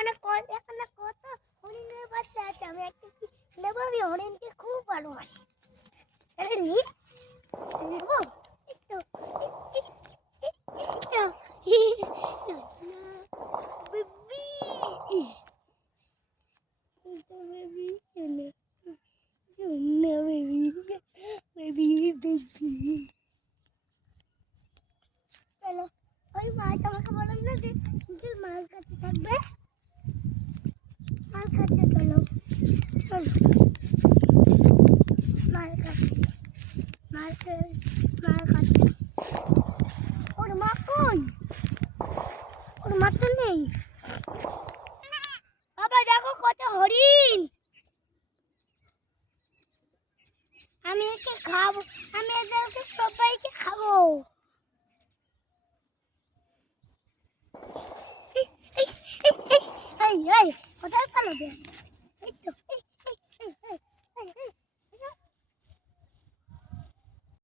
এখানে কত হরিণের বাচ্চা আছে। আমি একটা কি নেবো? আমি হরিণকে খুব ভালোবাসি। আরে নিয়ে নেবো একটু চলো ওই মাছ আমাকে বললাম না যে মাছ কাছে থাকবে, মাছ কাছে চলো চলো মাছ কাছে মাছ মাছ কাছে। ওর মা কই? ওর মা তো নেই। বাবা দেখো কত হরিণ। আমি একে খাবো, আমি এদেরকে সবাইকে খাবো। এই কোথায় পালাবে?